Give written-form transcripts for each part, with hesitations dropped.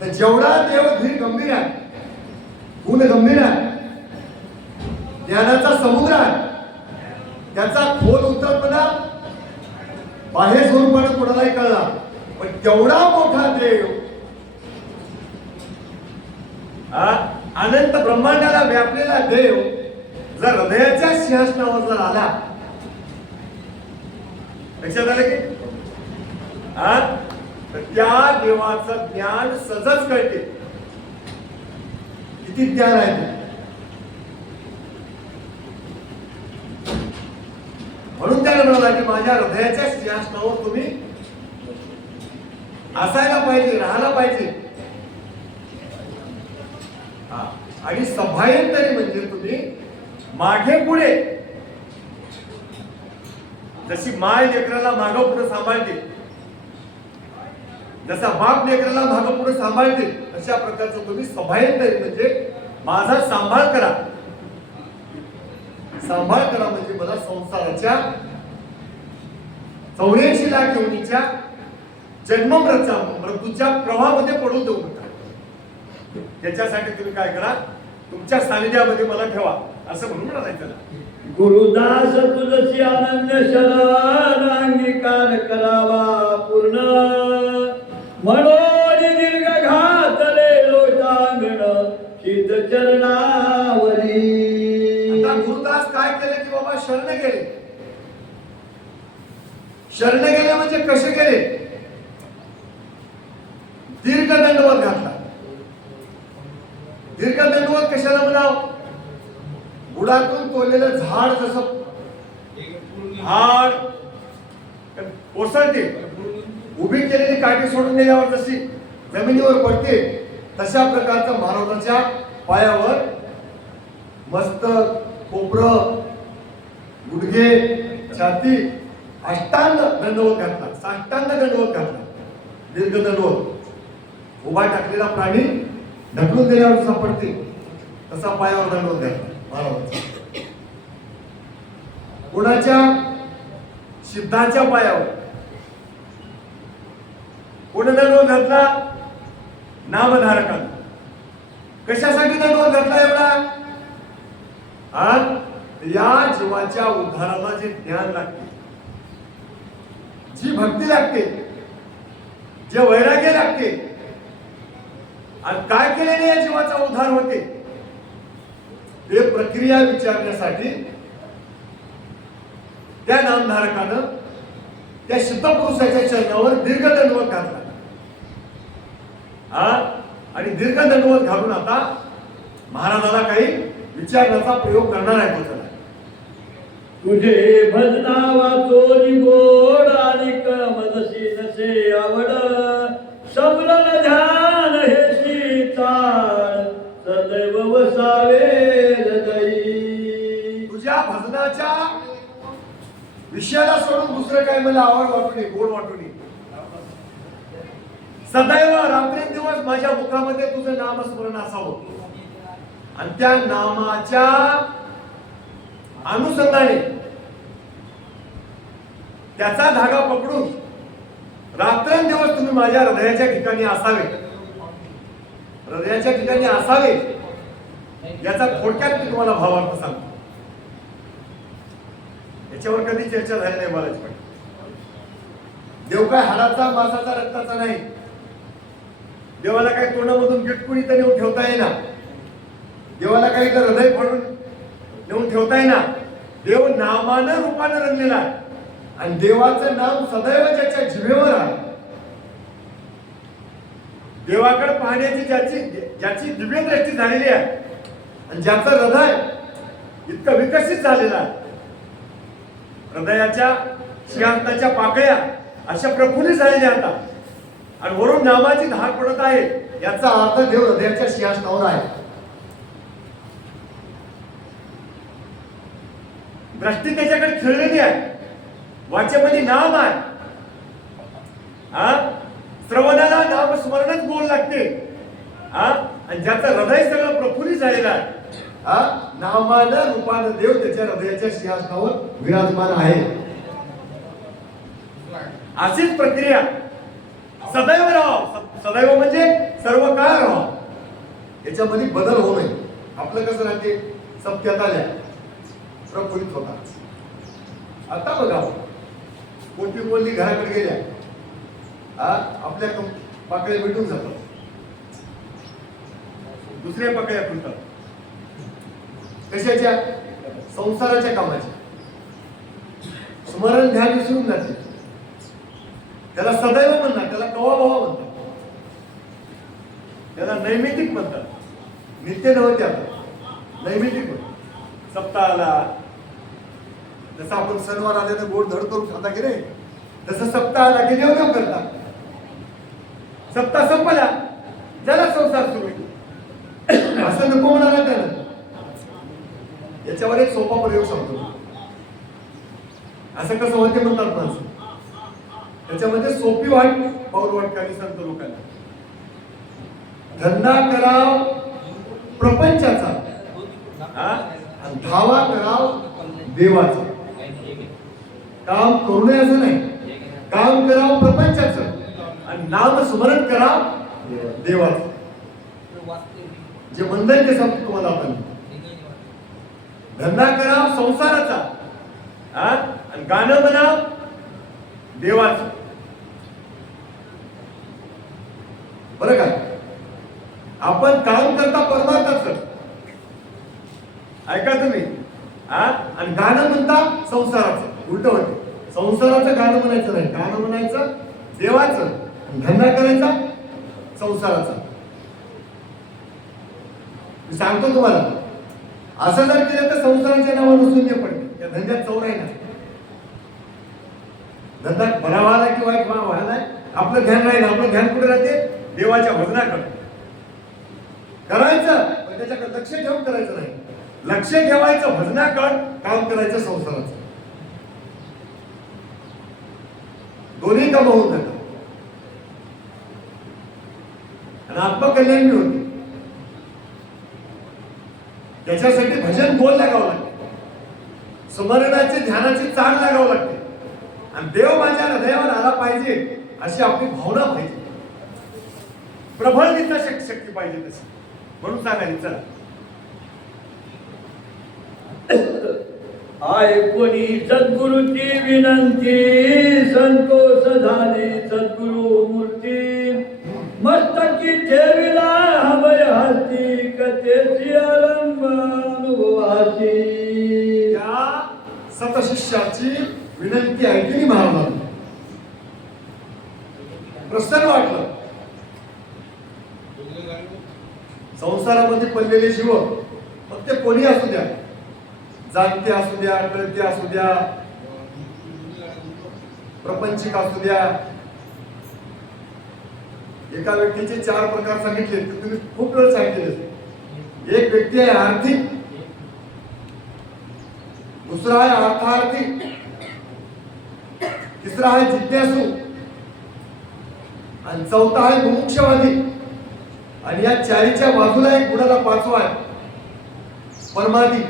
तर जेवढा देव धीर गंभीर आहे, गुण गंभीर आहे, ज्ञानाचा समुद्र आहे, त्याचा खोल उतरपणा बाह्य स्वरूपाने कोणालाही कळला, पण तेवढा मोठा देव अनंत ब्रह्मांडाला व्यापलेला देव जर हृदयाच्या सिंहासनावर जर आला, लक्षात आलं की तर त्या देवाचं ज्ञान सहज कळते. किती ज्ञान आहे ते. म्हणून त्याला म्हणाला की माझ्या हृदयाच्या सिंहासनावर तुम्ही असायला पाहिजे, राहायला पाहिजे. आणि सभायंतरी म्हणजे तुम्ही मागे पुढे, जशी माय लेकराला मागं पुढे सांभाळते, जसा बाप लेकराला मागं पुढे सांभाळते, अशा प्रकारचं तुम्ही सभायंतरी म्हणजे माझा सांभाळ करा. सांभाळ करा म्हणजे मला संसाराच्या 84 लाख योनीच्या मृत्यूच्या प्रवाहामध्ये पडून देऊ नका. त्याच्यासाठी तुम्ही काय करा, तुमच्या सानिध्यामध्ये मला ठेवा, असं म्हणून म्हणाला त्याला. गुरुदास तुलसी अनन्य शरण अंगीकार करावा पूर्ण, म्हणून दीर्घ घातले लोटांगण शीत चरणावरी. आता गुरुदास काय केले की बाबा शरण गेले. शरण गेले म्हणजे कसे गेले? दीर्घ दंडवत घातला. दीर्घ दंडवत कशाला म्हणाव? बुडातून तोडलेलं झाड जसं झाड कोसळते, उभी केलेली काठी सोडून दिल्यावर जशी जमिनीवर पडते, तशा प्रकारचं महाराजांच्या पायावर मस्तक, कोपरं, गुडघे, छाती अष्टांग दंडवत घातला, साष्टांग दंडवत घातला. दीर्घ दंडवत. उभा टाकलेला प्राणी ढकलून दिल्यावर जसा पडते तसा पायावर दंडवत घातला महाराजांचा. कुणाच्या? सिद्धाच्या पायावर. कोण दंडवत घातला? नामधारकाला. कशासाठी दंडवत घातला एवढा? या जीवाच्या उद्धाराला जे ज्ञान लागते, जी भक्ती लागते, जे वैराग्य लागते, आणि काय केल्याने या जीवाचा उद्धार होते ते प्रक्रिया विचारण्यासाठी त्या नामधारकानं त्या सिद्धपुरुषाच्या चरणावर दीर्घ दंडवत घातला. आणि दीर्घ दंडवत घालून आता महाराजाला काही विचारण्याचा प्रयोग करणार आहे. तो त्याला तुझे भजना वाचोनी गोड आणि कमजशी नसे आवड, समरण ध्यान हे चाळ सदैव वसावे हृदयी. तुझ्या भजनाच्या विषयाला सोडून दुसरं काय मला आवड वाटू नये, गोड वाटू नये. सदैव रात्रंदिवस माझ्या मुखामध्ये तुझं नामस्मरण असावं, आणि त्या नामाच्या अनुसंधाने त्याचा धागा पकडून रात्रंदिवस तुम्ही माझ्या हृदयाच्या ठिकाणी असावे. हृदयाच्या ठिकाणी असावे याचा थोडक्यात मी तुम्हाला भावार्थ सांगतो. याच्यावर कधी चर्चा झाली नाही मला. देव काय हाडाचा, मांसाचा, रक्ताचा नाही. देवाला काही तोंडामधून गिटकून इथं नेऊन ठेवता येईना. देवाला काही तर हृदय फाडून नेऊन ठेवता येईना. देव नामानं रूपानं रंगलेला आहे, आणि देवाचं नाम सदैव ज्याच्या जिभेवर आहे, देवाकडे पाहण्याची ज्याची दिव्य दृष्टी झालेली आहे, आणि ज्याचं हृदय इतकं विकसित झालेलं आहे, हृदयाच्या सिंहासनाच्या पाकळ्या अशा प्रफुल्लित झालेल्या आता, आणि वरून नामाची धार पडत आहे, याचा अर्थ देव हृदयाच्या सिंहासनावर आहे. दृष्टी त्याच्याकडे खेळलेली आहे. वाचेमध्ये नाम आहे. श्रवणाला नाम स्मरणच गोल लागते. आणि ज्याचं हृदय सगळं प्रफुल्लित झालेलं आहे, नामानं रूपानं देव त्याच्या हृदयाच्या सिंहासनावर विराजमान आहे. अशीच प्रक्रिया सदैव राहावं. सदैव म्हणजे सर्व काळ राहावं, याच्यामध्ये बदल होऊ नये. आपलं कसं राहते, सप्त्यात आल्या प्रफुल्लित होता. आता बघा, कोणती कोणती घराकडे गेल्या, आपल्या पाकळ्या भेटून जातात, दुसऱ्या पाकळ्या खुलतात. कशाच्या? संसाराच्या कामाच्या. स्मरण ध्यान विसरून जाते. त्याला सदैव म्हणतात, त्याला कवा भावा म्हणतात, त्याला नैमित्तिक म्हणतात. नित्य नव्हते, आता नैमित्तिक म्हणतात. सप्ताहाला जसं आपण सणवार आले तर गोड धड करून खाता की नाही, तसं सप्ताह आला की देवदेव करतात. सप्ताह संपला, ज्याला संसार सुरू आहे असं नको म्हणाला त्यानं. याच्यावर एक सोपा प्रयोग सांगतो. असं कसं होते म्हणतात माणसं, त्याच्यामध्ये सोपी वाट पाऊल वाटकाली संत लोकांना. धंदा कराव प्रपंचाचा, आणि धावा कराव देवाचा. काम करू नये असं नाही, काम करावं प्रपंचाचं आणि नाम स्मरण कराव देवाचं. जे म्हणताय ते सांगतो तुम्हाला. आपण धंदा कराव संसाराचा, आणि गाणं म्हणाव देवाचं. बरं का? आपण काम करता परमार्थाचं, ऐका तुम्ही, आणि गाणं म्हणता संसाराचं. उलट होते. संसाराचं गाणं म्हणायचं नाही, गाणं म्हणायचं देवाचं, धंदा करायचा संसाराचा. मी सांगतो तुम्हाला, असं जर केलं तर संसाराच्या नावानं शून्य पडते. त्या धंद्यात चौर आहे ना. धंदा बरा व्हायला की वाईट व्हायला, आपलं ध्यान राहील. आपलं ध्यान कुठे राहते? देवाच्या भजनाकडे करायचं, पण त्याच्याकडे लक्ष ठेवून करायचं नाही. लक्ष ठेवायचं भजनाकडे, काम करायचं संसाराचं. दोन्ही काम होऊन जातात आणि आत्मकल्याण बी होते. त्याच्यासाठी भजन बोल लागावं लागते, स्मरणाचे ध्यानाची चाल लागावं लागते, आणि देव माझ्या हृदयावर आला पाहिजे अशी आपली भावना पाहिजे. प्रबळ तिचा शक्ती पाहिजे तशी. म्हणून सांगायचं, चला ऐकोनी सद्गुरूची विनंती, संतोष झाले सद्गुरु मूर्ती. मस्तकी ठेविला हवय हस्ती, कथेची आरंभ अनुभवाची. त्या सतशिष्याची विनंती ऐकली महाराजांनी. प्रसन्न वाटलं. संसारामध्ये पडलेले जीव, मग ते कोणी असू द्या, जाणते असू द्या, कळते असू द्या, प्रपंचिक असू द्या. एका व्यक्तीचे 4 प्रकार सांगितले, ते तुम्ही खूप वेळ सांगितले. एक व्यक्ती आहे आर्थिक, दुसरा आहे अर्थार्थिक, तिसरा आहे जिज्ञासू, आणि चौथा आहे मुमुक्षवादी. आणि या 4च्या बाजूला एक गुणाला 5वा आहे परमादी.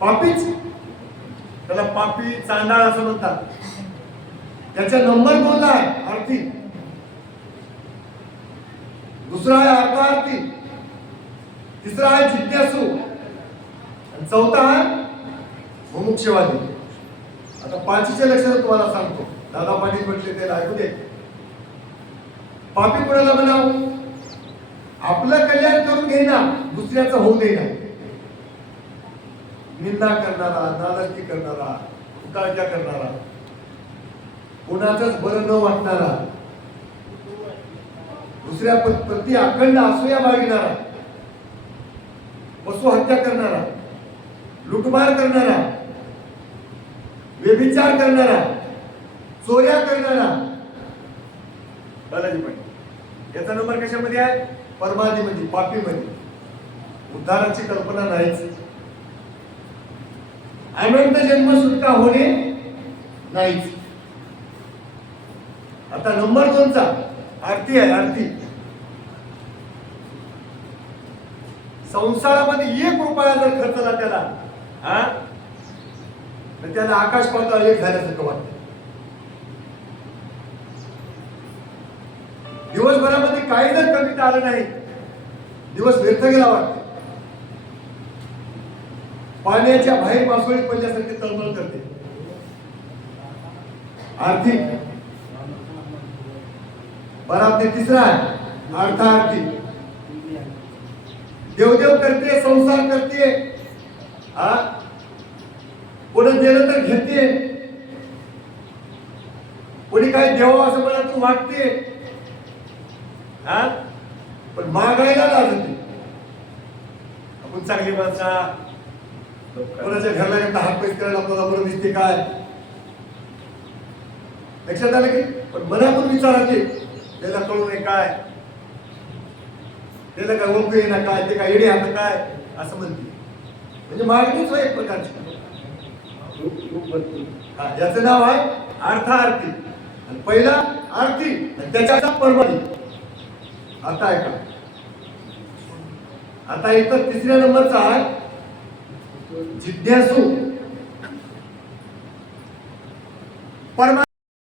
पापीच, त्याला पापी चांडाळ असं म्हणतात. त्याचा नंबर 2ला आहे आर्थिक, दुसरा आहे अर्थार्थिक, तिसरा आहे जिज्ञासू, आणि चौथा आहे मुमुक्षवादी. आता 5च्या लक्षात तुम्हाला सांगतो. दादा पाटील म्हटले त्याला ऐकू दे. पापी कोणाला म्हणाव? आपलं कल्याण करून घेणार, दुसऱ्याचं होऊ देणार. निंदा करणारा, नालस्ती करणारा, उकाळक्या करणारा, कोणाचंच बरं न वाटणारा, दुसऱ्या प्रती अखंड असूया बाळगणारा, पशु हत्या करणारा, लुटमार करणारा, व्यभिचार करणारा, चोऱ्या करणारा. बालाजी पण याचा नंबर कशामध्ये आहे? परमादीमध्ये, पापीमध्ये. उद्धाराची कल्पना नाहीच. अनंत जन्म सुटका होणे नाहीच. आता नंबर 2चा आरती आहे. आरती संसारामध्ये 1 रुपया जर खर्चला त्याला, तर त्याला आकाश पाताळ एक झाल्यासारखं वाटतं. दिवसभरामध्ये काही जर कमी आलं नाही, दिवस व्यर्थ गेला वाटतं. पाण्याच्या बाहेर मासोळी पडल्यासारखी तळमळ करते. आर्थिक बरं, आपले तिसरा आहे अर्थार्थिक. देवदेव करते, संसार करते, हा कोणी दिलं तर घेते, कोणी काय देवा असं मनातून वाटते, हा पण मागायला लाजते. आपण चांगली माणसा कोणाच्या घरला एकदा हात पैसे करायला आपल्याला बरं दिसते काय लक्षात आलं की, पण मनातून विचारायचे त्याला कळू नये काय, त्याला काय ओळखू ये ना काय, ते काय येडे हात काय असं म्हणते. म्हणजे मागणीच होय एक प्रकारची. याचं नाव आहे अर्थार्थी. पहिला आर्थिक आणि त्याच्या परमाणी. आता आहे का, आता इथं तिसऱ्या नंबरचा आहे जिज्ञासू.